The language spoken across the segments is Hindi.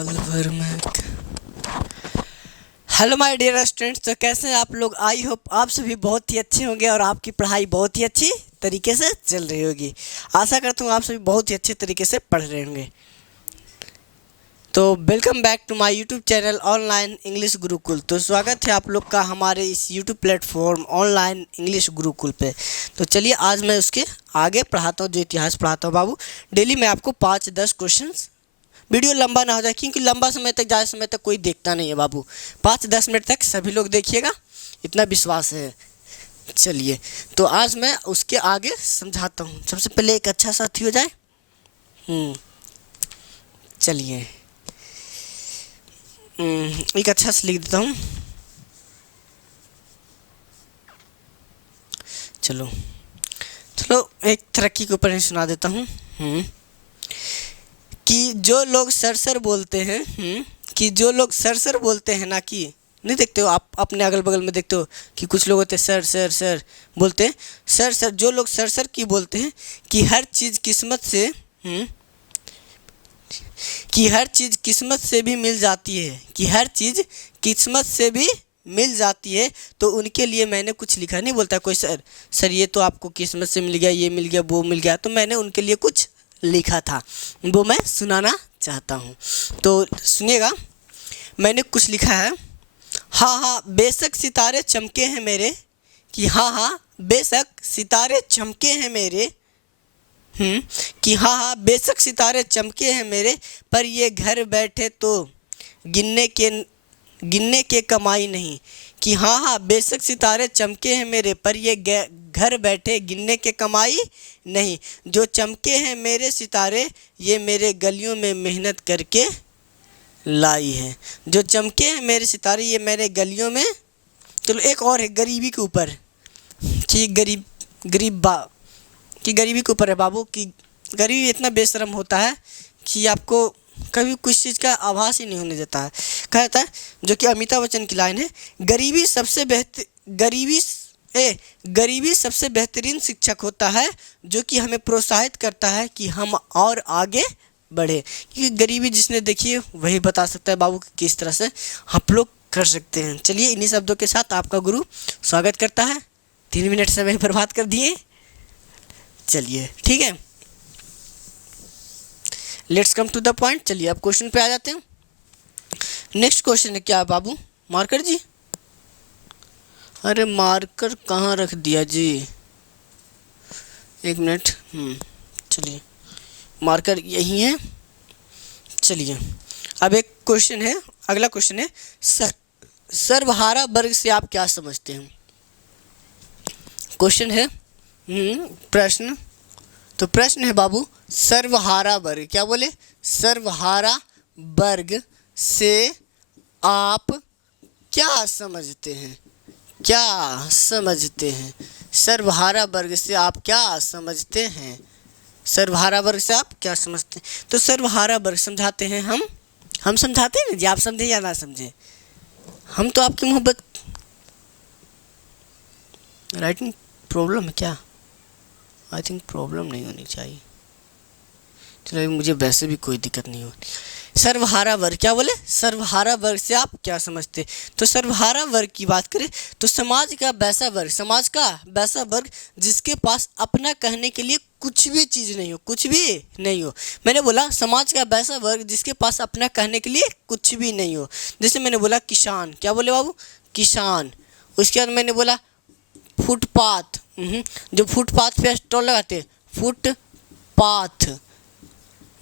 पल भर में। हेलो माय डियर स्टूडेंट्स, तो कैसे हैं आप लोग। आई होप आप सभी बहुत ही अच्छे होंगे और आपकी पढ़ाई बहुत ही अच्छी तरीके से चल रही होगी। आशा करता हूँ आप सभी बहुत ही अच्छे तरीके से पढ़ रहे होंगे। तो welcome back to my YouTube channel online English Gurukul. तो स्वागत है आप लोग का हमारे इस YouTube platform online English Gurukul पे। तो चलिए आज मैं उसके आगे पढ़ाता हूँ, जो इतिहास पढ़ाता हूँ बाबू। डेली मैं आपको 5-10 क्वेश्चंस, वीडियो लंबा ना हो जाए क्योंकि लंबा समय तक, ज़्यादा समय तक कोई देखता नहीं है बाबू। 5-10 मिनट तक सभी लोग देखिएगा, इतना विश्वास है। चलिए तो आज मैं उसके आगे समझाता हूँ। सबसे पहले एक अच्छा साथी हो जाए। चलिए एक अच्छा से लिख देता हूँ। चलो एक तरक्की के ऊपर ही सुना देता हूँ कि जो लोग सर बोलते हैं, कि जो लोग सर बोलते हैं ना, कि नहीं देखते हो आप अपने अगल बगल में देखते हो कि कुछ लोग होते हैं सर बोलते हैं। सर जो लोग सर की बोलते हैं कि हर चीज़ किस्मत से कि हर चीज़ किस्मत से भी मिल जाती है, कि हर चीज़ किस्मत से भी मिल जाती है, तो उनके लिए मैंने कुछ लिखा। नहीं बोलता कोई सर ये तो आपको किस्मत से मिल गया, ये मिल गया, वो मिल गया, तो मैंने उनके लिए कुछ लिखा था, वो मैं सुनाना चाहता हूँ। तो सुनिएगा, मैंने कुछ लिखा है। हाँ बेशक सितारे चमके हैं मेरे, कि हाँ बेशक सितारे चमके हैं मेरे, कि हाँ बेशक सितारे चमके हैं मेरे, पर ये घर बैठे तो गिनने के कमाई नहीं। कि हाँ बेशक सितारे चमके हैं मेरे, पर ये घर बैठे गिनने के कमाई नहीं। जो चमके हैं मेरे सितारे, ये मेरे गलियों में मेहनत करके लाई है। जो चमके हैं मेरे सितारे, ये मेरे गलियों में। चलो एक और है गरीबी के ऊपर, कि गरीबी के ऊपर है बाबू। कि गरीबी इतना बेशरम होता है कि आपको कभी कुछ चीज़ का आभास ही नहीं होने देता है। कहता है, जो कि अमिताभ बच्चन की लाइन है, गरीबी सबसे बेहतरीन शिक्षक होता है, जो कि हमें प्रोत्साहित करता है कि हम और आगे बढ़े। क्योंकि गरीबी जिसने देखी है वही बता सकता है बाबू कि किस तरह से आप लोग कर सकते हैं। चलिए इन्हीं शब्दों के साथ आपका गुरु स्वागत करता है। 3 मिनट समय बर्बाद कर दिए। चलिए ठीक है, let's come to the point. चलिए अब क्वेश्चन पे आ जाते हैं। नेक्स्ट क्वेश्चन है क्या बाबू? मार्कर जी, अरे मार्कर कहाँ रख दिया जी? एक मिनट। चलिए मार्कर यही है। चलिए अब एक क्वेश्चन है, अगला क्वेश्चन है, सर्वहारा वर्ग से आप क्या समझते हैं? क्वेश्चन है प्रश्न। तो प्रश्न है बाबू, सर्वहारा वर्ग, क्या बोले? सर्वहारा वर्ग से आप क्या समझते हैं? क्या समझते हैं? सर्वहारा वर्ग से आप क्या समझते हैं? सर्वहारा वर्ग से आप क्या समझते हैं? तो सर्वहारा वर्ग समझाते हैं हम समझाते हैं ना जी, आप समझे या ना समझे, हम तो आपकी मोहब्बत। राइटिंग प्रॉब्लम है क्या? आई थिंक प्रॉब्लम नहीं होनी चाहिए। चलो मुझे वैसे भी कोई दिक्कत नहीं होती। सर्वहारा वर्ग, क्या बोले? सर्वहारा वर्ग से आप क्या समझते? तो सर्वहारा वर्ग की बात करें तो समाज का वैसा वर्ग जिसके पास अपना कहने के लिए कुछ भी चीज़ नहीं हो, मैंने बोला समाज का वैसा वर्ग जिसके पास अपना कहने के लिए कुछ भी नहीं हो। जैसे मैंने बोला किसान, क्या बोले बाबू? किसान। उसके बाद मैंने बोला फुटपाथ, जो फुटपाथ पे स्टॉल लगाते, फुटपाथ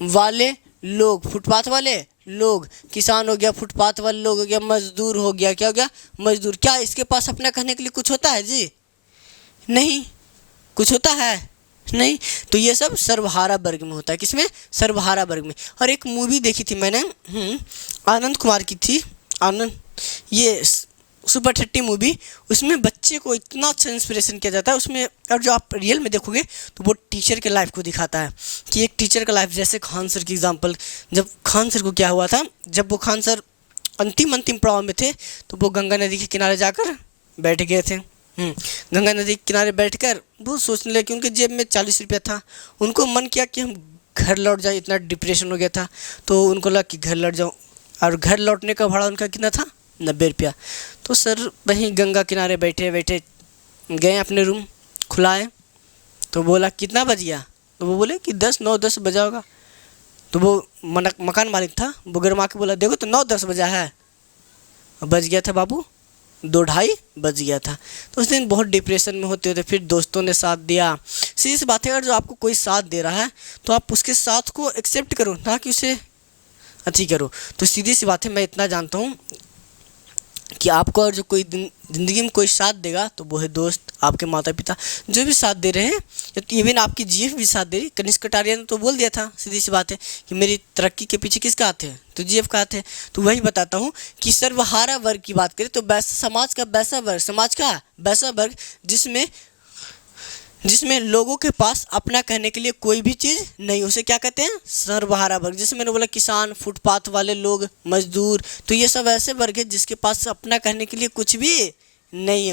वाले लोग, फुटपाथ वाले लोग, किसान हो गया, फुटपाथ वाले लोग हो गया, मजदूर हो गया। क्या हो गया? मजदूर। क्या इसके पास अपना कहने के लिए कुछ होता है जी? नहीं। कुछ होता है? नहीं। तो ये सब सर्वहारा वर्ग में होता है। किसमें? सर्वहारा वर्ग में। और एक मूवी देखी थी मैंने, आनंद कुमार की थी, ये सुपर 30 मूवी। उसमें बच्चे को इतना अच्छा इंस्पिरेशन किया जाता है उसमें, और जो आप रियल में देखोगे तो वो टीचर के लाइफ को दिखाता है कि एक टीचर का लाइफ। जैसे खान सर की एग्जांपल, जब खान सर को क्या हुआ था, जब वो खान सर अंतिम पड़ाव में थे, तो वो गंगा नदी के किनारे जाकर बैठ गए थे। गंगा नदी के किनारे बैठकर वो सोचने लगे कि उनके जेब में 40 रुपया था। उनको मन किया कि हम घर लौट जाए, इतना डिप्रेशन हो गया था, तो उनको लगा कि घर लौट जाऊँ। और घर लौटने का भाड़ा उनका कितना था, 90 रुपया। तो सर वहीं गंगा किनारे बैठे बैठे गए अपने रूम, खुलाए तो बोला कितना बज गया, तो वो बोले कि 10, 9, 10 बजा होगा। तो वो मकान मालिक था, वो गरमा के बोला देखो तो 9, 10 बजा है। बज गया था बाबू 2, 2:30 बज गया था। तो उस दिन बहुत डिप्रेशन में होते होते फिर दोस्तों ने साथ दिया। सीधी सी बात है, अगर जो आपको कोई साथ दे रहा है तो आप उसके साथ को एक्सेप्ट करो, ना कि उसे अच्छी करो। तो सीधी सी बात है, मैं इतना जानता हूँ कि आपको और जो कोई ज़िंदगी में कोई साथ देगा तो वो है दोस्त, आपके माता पिता जो भी साथ दे रहे हैं, इवन आपकी जीएफ भी साथ दे रही। कनिष्क कटारिया ने तो बोल दिया था, सीधी सी बात है कि मेरी तरक्की के पीछे किसका हाथ है, तो जीएफ का हाथ है। तो वही बताता हूँ कि सर्वहारा वर्ग की बात करें तो समाज का वैसा वर्ग जिसमें लोगों के पास अपना कहने के लिए कोई भी चीज़ नहीं, उसे क्या कहते हैं, सर्वहारा वर्ग। जैसे मैंने बोला किसान, फुटपाथ वाले लोग, मजदूर, तो ये सब ऐसे वर्ग है जिसके पास अपना कहने के लिए कुछ भी नहीं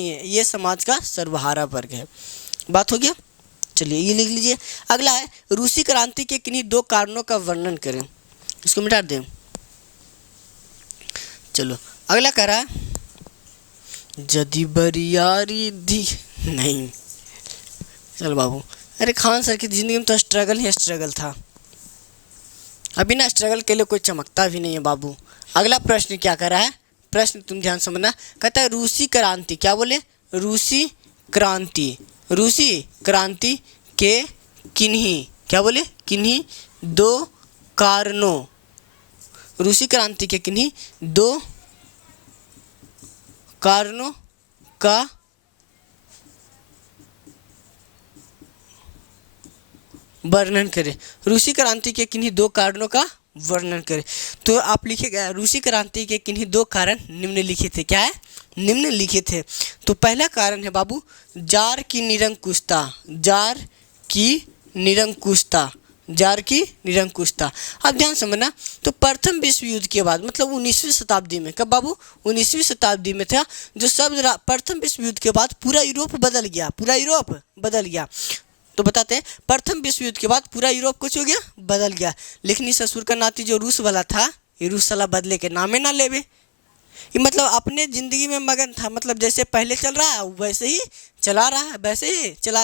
है, ये समाज का सर्वहारा वर्ग है। बात हो गया, चलिए ये लिख लीजिए। अगला है रूसी क्रांति के किन्हीं 2 कारणों का वर्णन करें। इसको मिटा दें। चलो अगला कह रहा है जदि बरियारी दी नहीं। चल बाबू, अरे खान सर की ज़िंदगी में तो स्ट्रगल ही स्ट्रगल था, अभी ना स्ट्रगल के लिए कोई चमकता भी नहीं है बाबू। अगला प्रश्न क्या कर रहा है, प्रश्न तुम ध्यान समझना, कहता है रूसी क्रांति, क्या बोले, रूसी क्रांति के किन्हीं, क्या बोले, किन्हीं 2 कारणों, रूसी क्रांति के किन्हीं 2 कारणों का वर्णन करें। रूसी क्रांति के किन्हीं 2 कारणों का वर्णन करें। तो आप लिखिएगा रूसी क्रांति के किन्हीं 2 कारण निम्नलिखित थे। क्या है, निम्नलिखित है। तो पहला कारण है बाबू जार की निरंकुशता। अब ध्यान समझना, तो प्रथम विश्व युद्ध के बाद, मतलब 19वीं शताब्दी में, कब बाबू, 19वीं शताब्दी में था जो शब्द प्रथम विश्व युद्ध के बाद पूरा यूरोप बदल गया। तो बताते हैं, प्रथम विश्व युद्ध के बाद पूरा यूरोप कुछ हो गया, बदल गया। लेकिन इस ससुर का नाती जो रूस वाला था, ये रूस साला बदले के नामे ना लेवे। ये मतलब अपने ज़िंदगी में मगन था, मतलब जैसे पहले चल रहा है वैसे ही चला रहा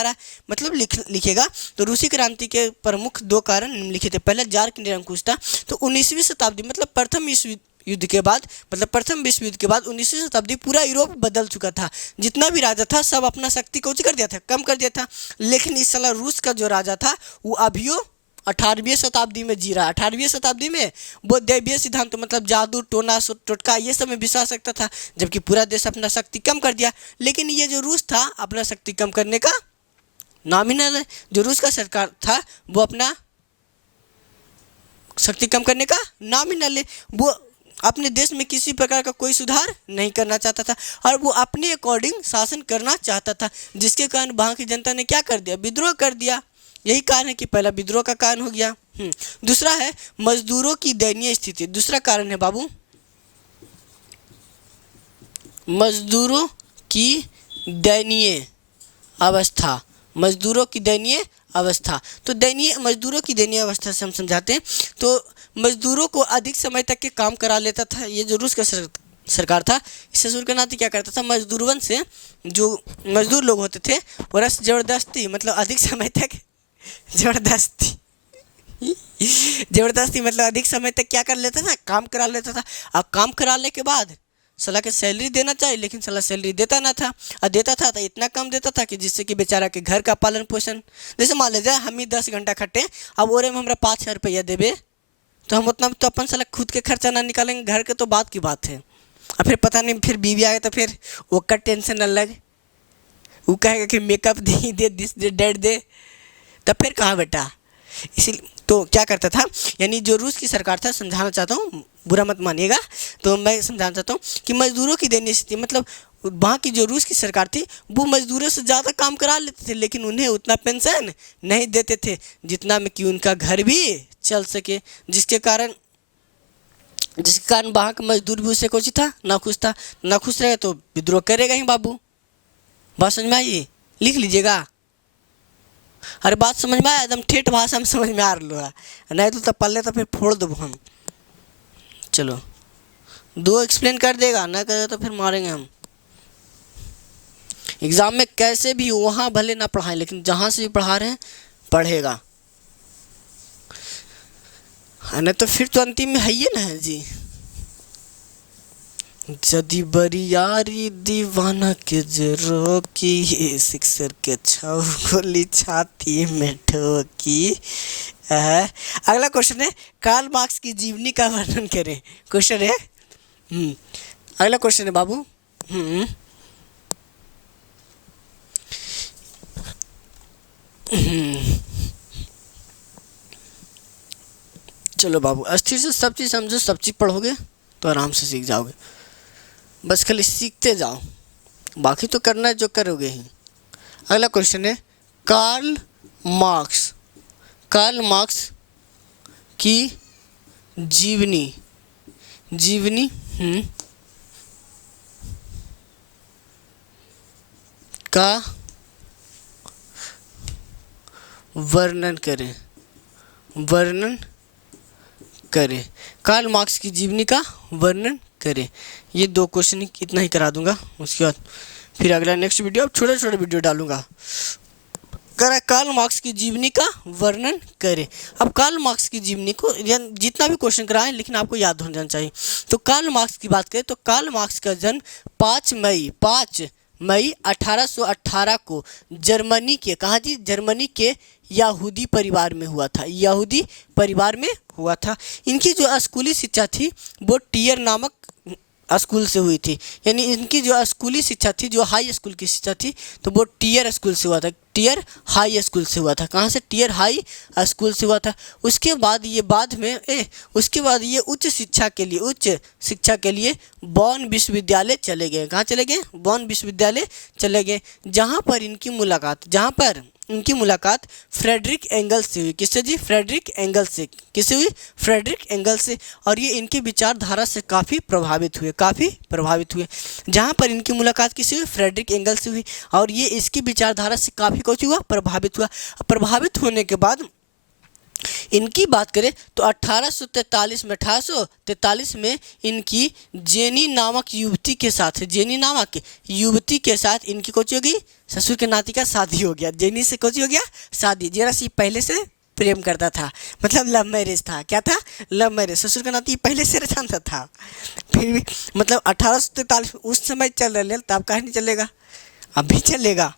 है, मतलब लिखेगा। तो रूसी क्रांति के प्रमुख 2 कारण निम्नलिखित थे। पहला जार की निरंकुशता। तो 19वीं शताब्दी मतलब प्रथम विश्व युद्ध के बाद, मतलब प्रथम विश्व युद्ध के बाद 19वीं शताब्दी पूरा यूरोप बदल चुका था। जितना भी राजा था सब अपना शक्ति को कम कर दिया था। लेकिन इस साला रूस का जो राजा था वो अभियो 18वीं शताब्दी में जी रहा। 18वीं शताब्दी में वो दैवीय सिद्धांत, मतलब जादू, टोना, टोटका, ये सब में विश्वास रखता था, जबकि पूरा देश अपना शक्ति कम कर दिया। लेकिन ये जो रूस था अपना शक्ति कम करने का नॉमिनल है। जो रूस का सरकार था वो अपना शक्ति कम करने का नॉमिनल है। वो अपने देश में किसी प्रकार का कोई सुधार नहीं करना चाहता था और वो अपने अकॉर्डिंग शासन करना चाहता था, जिसके कारण वहाँ की जनता ने क्या कर दिया, विद्रोह कर दिया। यही कारण है कि पहला विद्रोह का कारण हो गया। दूसरा है मजदूरों की दयनीय स्थिति। दूसरा कारण है बाबू मजदूरों की दयनीय अवस्था। तो मजदूरों की दयनीय अवस्था से हम समझाते हैं। तो मजदूरों को अधिक समय तक के काम करा लेता था ये जो रूस का सरकार था। इस ससुर के नाते क्या करता था, मजदूरवन से जो मजदूर लोग होते थे वो जबरदस्ती, मतलब अधिक समय तक जबरदस्ती मतलब अधिक समय तक क्या कर लेता था, काम करा लेता था। और काम कराने के बाद साला के सैलरी देना चाहिए, लेकिन साला सैलरी देता ना था, और देता था तो इतना कम देता था कि जिससे कि बेचारा के घर का पालन पोषण, जैसे मान लीजिए हम ही 10 घंटा खटे, अब ओरे में हमारा 5,000 रुपया देवे तो हम उतना तो अपन साला खुद के खर्चा ना निकालेंगे, घर के तो बात की बात है। और फिर पता नहीं फिर बीवी आ गया तो फिर वो का टेंशन अलग, वो कहेगा कि मेकअप दे, दिस दे, डेट दे, तब फिर कहाँ बेटा। इसीलिए तो क्या करता था, यानी जो रूस की सरकार था, समझाना चाहता हूँ, बुरा मत मानिएगा, तो मैं समझाना चाहता हूँ कि मजदूरों की दयनीय स्थिति, मतलब वहाँ की जो रूस की सरकार थी वो मजदूरों से ज़्यादा काम करा लेते थे, लेकिन उन्हें उतना पेंशन नहीं देते थे जितना में कि उनका घर भी चल सके, जिसके कारण वहाँ का मजदूर भी उससे कुछ था नाखुश रहेगा तो विद्रोह करेगा ही बाबू। बात समझ में आई, लिख लीजिएगा। अरे बात समझ में आया, एकदम ठेठ भाषा में समझ में आ रहा है, नहीं तो पल्ले तो फिर फोड़ दो हम। चलो, 2 एक्सप्लेन कर देगा, ना करेगा तो फिर मारेंगे हम। एग्जाम में कैसे भी वहाँ भले ना पढ़ाएं, लेकिन जहाँ से भी पढ़ा रहे हैं पढ़ेगा, है ना। तो फिर तो अंतिम में है ही ना है जी। जदी बरियारी दीवाना के जरो की, सिक्सर के छौ गोली छाती में ठोकी। अगला क्वेश्चन है, कार्ल मार्क्स की जीवनी का वर्णन करें। क्वेश्चन है, अगला क्वेश्चन है बाबू। चलो बाबू, अस्थिर से सब चीज़ समझो, सब चीज़ पढ़ोगे तो आराम से सीख जाओगे। बस खाली सीखते जाओ, बाकी तो करना है जो करोगे ही। अगला क्वेश्चन है, कार्ल मार्क्स की जीवनी का वर्णन करें। कार्ल मार्क्स की जीवनी का वर्णन करें। ये 2 क्वेश्चन इतना ही करा दूंगा, उसके बाद फिर अगला नेक्स्ट वीडियो, अब छोटे छोटे वीडियो डालूंगा। कार्ल मार्क्स की जीवनी का वर्णन करें। अब कार्ल मार्क्स की जीवनी को जितना भी क्वेश्चन कराएं, लेकिन आपको याद हो जाना चाहिए। तो कार्ल मार्क्स की बात करें तो कार्ल मार्क्स का जन्म 5 मई 1818 को जर्मनी के, कहाँ जी, जर्मनी के यहूदी परिवार में हुआ था। यहूदी परिवार में हुआ था। इनकी जो स्कूली शिक्षा थी वो टियर नामक स्कूल से हुई थी। यानी इनकी जो स्कूली शिक्षा थी, जो हाई स्कूल की शिक्षा थी, तो वो टियर स्कूल से हुआ था, टियर हाई स्कूल से हुआ था। कहाँ से? टियर हाई स्कूल से हुआ था। उसके बाद ये उच्च शिक्षा के लिए बॉन विश्वविद्यालय चले गए। कहाँ चले गए? बॉन विश्वविद्यालय चले गए, जहाँ पर इनकी मुलाकात फ्रेडरिक एंगल्स से हुई। किससे जी? फ्रेडरिक एंगल्स से। किससे हुई? फ्रेडरिक एंगल्स से। और ये इनकी विचारधारा से काफ़ी प्रभावित हुए। जहाँ पर इनकी मुलाकात किससे हुई? फ्रेडरिक एंगल्स से हुई। और ये इसकी विचारधारा से काफ़ी कुछ हुआ, प्रभावित हुआ। प्रभावित होने के बाद इनकी बात करें तो 1843 में इनकी जेनी नामक युवती के साथ इनकी कोची होगी? ससुर के नाती का शादी हो गया। जेनी से कोची हो गया? शादी। जेना से पहले से प्रेम करता था, मतलब लव मैरिज था। क्या था? Love marriage. ससुर का नाती पहले से जानता था, फिर भी मतलब 1843 उस समय चल रहे, तब कहीं नहीं चलेगा, अभी चलेगा।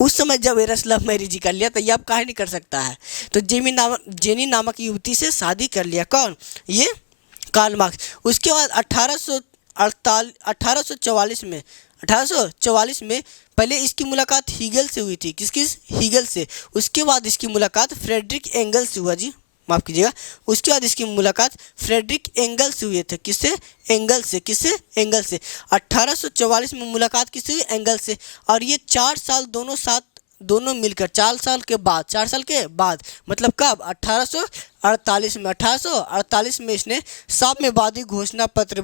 उस समय जब एरस लव मैरिज कर लिया तो ये अब काहे नहीं कर सकता है। तो जेनी नामक युवती से शादी कर लिया। कौन? ये कार्ल मार्क्स। उसके बाद 1844 में पहले इसकी मुलाकात हीगल से हुई थी। किसकी? हीगल से। उसके बाद इसकी मुलाकात फ्रेडरिक एंगल्स से हुआ जी, माफ़ कीजिएगा। उसके बाद इसकी मुलाकात फ्रेडरिक एंगल्स से हुए थे। किससे? एंगल्स से। किससे? एंगल्स से। 1844 में मुलाकात किससे हुई? एंगल्स से। और ये 4 साल दोनों मिलकर 4 साल के बाद मतलब कब? 1848 में इसने साम्यवादी घोषणा पत्र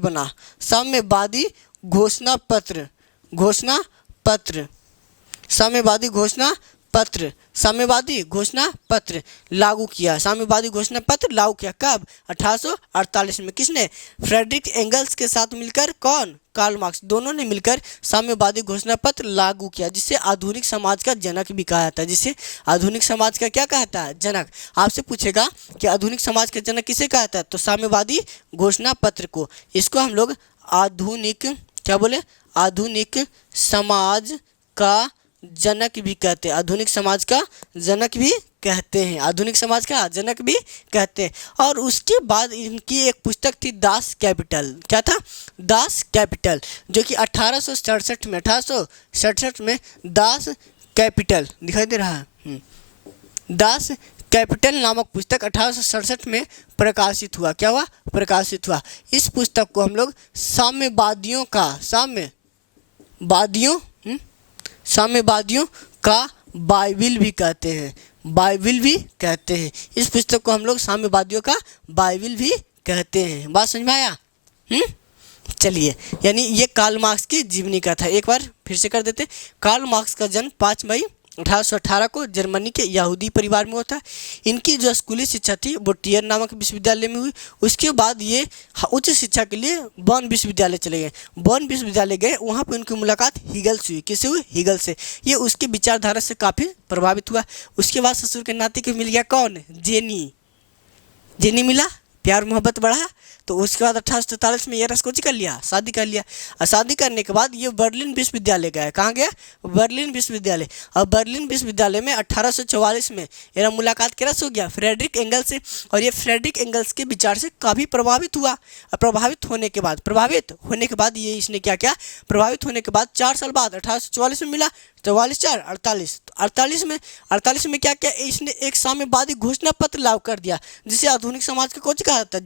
लागू किया। कब? 1848 में। किसने? फ्रेडरिक एंगल्स के साथ मिलकर। कौन? Karl Marx. दोनों ने मिलकर साम्यवादी घोषणा पत्र लागू किया, जिसे आधुनिक समाज का जनक भी कहा जाता है। जिसे आधुनिक समाज का क्या कहता है? जनक। आपसे पूछेगा कि आधुनिक समाज का जनक किसे कहता है, तो साम्यवादी घोषणा पत्र को। इसको हम लोग आधुनिक समाज का जनक भी कहते हैं। आधुनिक समाज का जनक भी कहते हैं। और उसके बाद इनकी एक पुस्तक थी दास कैपिटल। क्या था? दास कैपिटल, जो कि 1867 में दास कैपिटल दिखाई दे रहा है। दास कैपिटल नामक पुस्तक 1867 में प्रकाशित हुआ। क्या हुआ? प्रकाशित हुआ। इस पुस्तक को हम लोग साम्यवादियों का बाइबिल भी कहते हैं। इस पुस्तक को हम लोग साम्यवादियों का बाइबिल भी कहते हैं। बात समझ में आया? चलिए, यानी ये कार्ल मार्क्स की जीवनी का था। एक बार फिर से कर देते। कार्ल मार्क्स का जन्म 5 मई 1818 को जर्मनी के यहूदी परिवार में होता है। इनकी जो स्कूली शिक्षा थी वो टियर नामक विश्वविद्यालय में हुई। उसके बाद ये उच्च शिक्षा के लिए बॉन विश्वविद्यालय चले गए। बॉन विश्वविद्यालय गए, वहाँ पर उनकी मुलाकात हीगल से हुई। किससे हुई? हीगल से। ये उसके विचारधारा से काफ़ी प्रभावित हुआ। उसके बाद ससुर के नाते को मिल गया कौन? जेनी। जेनी मिला, प्यार मोहब्बत बढ़ा, तो उसके बाद 1843 में ये रसकोची कर लिया, शादी कर लिया। और शादी करने के बाद ये बर्लिन विश्वविद्यालय गया। कहाँ गया? बर्लिन विश्वविद्यालय। और बर्लिन विश्वविद्यालय में 1844 में मेरा मुलाकात किससे हो गया? फ्रेडरिक एंगल्स से। और ये फ्रेडरिक एंगल्स के विचार से काफ़ी प्रभावित हुआ। प्रभावित होने के बाद ये इसने क्या किया? प्रभावित होने के बाद 4 साल बाद 1844 में मिला, 44 4 48, 48 में क्या किया? इसने एक साम्यवादी घोषणा पत्र लागू कर दिया, जिसे आधुनिक समाज का कोच कहा जाता है,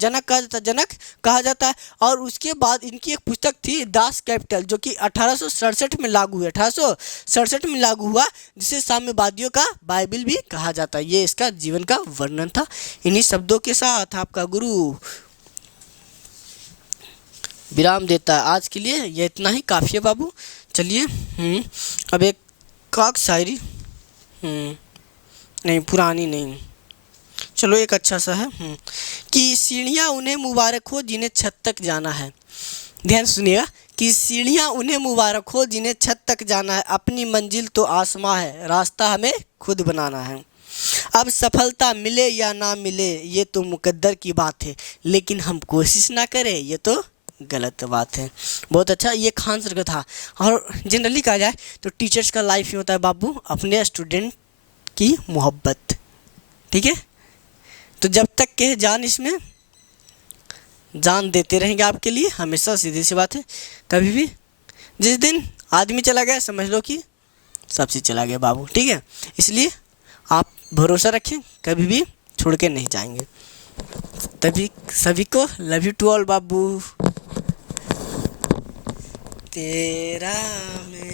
जनक कहा जाता है। और उसके बाद इनकी एक पुस्तक थी दास कैपिटल, जो कि 1867 में लागू हुई, 1867 में लागू हुआ, जिसे साम्यवादियों का बाइबिल भी कहा जाता है। ये इसका जीवन का वर्णन था। इन्हीं शब्दों के साथ आपका गुरु विराम देता है। आज के लिए ये इतना ही काफ़ी है बाबू। चलिए अब एक काक शायरी, नहीं पुरानी नहीं, चलो एक अच्छा सा है कि सीढ़ियाँ उन्हें मुबारक हो जिन्हें छत तक जाना है। ध्यान सुनिएगा कि सीढ़ियाँ उन्हें मुबारक हो जिन्हें छत तक जाना है, अपनी मंजिल तो आसमां है, रास्ता हमें खुद बनाना है। अब सफलता मिले या ना मिले ये तो मुकद्दर की बात है, लेकिन हम कोशिश ना करें ये तो गलत बात है। बहुत अच्छा, ये खान सर का था। और जनरली कहा जाए तो टीचर्स का लाइफ ही होता है बाबू, अपने स्टूडेंट की मोहब्बत। ठीक है, तो जब तक के जान इसमें जान देते रहेंगे आपके लिए हमेशा। सीधी सी बात है, कभी भी जिस दिन आदमी चला गया समझ लो कि सब चीज़ चला गया बाबू। ठीक है, इसलिए आप भरोसा रखें, कभी भी छोड़ के नहीं जाएंगे। तभी सभी को लव यू टू ऑल बाबू। तेरा मैं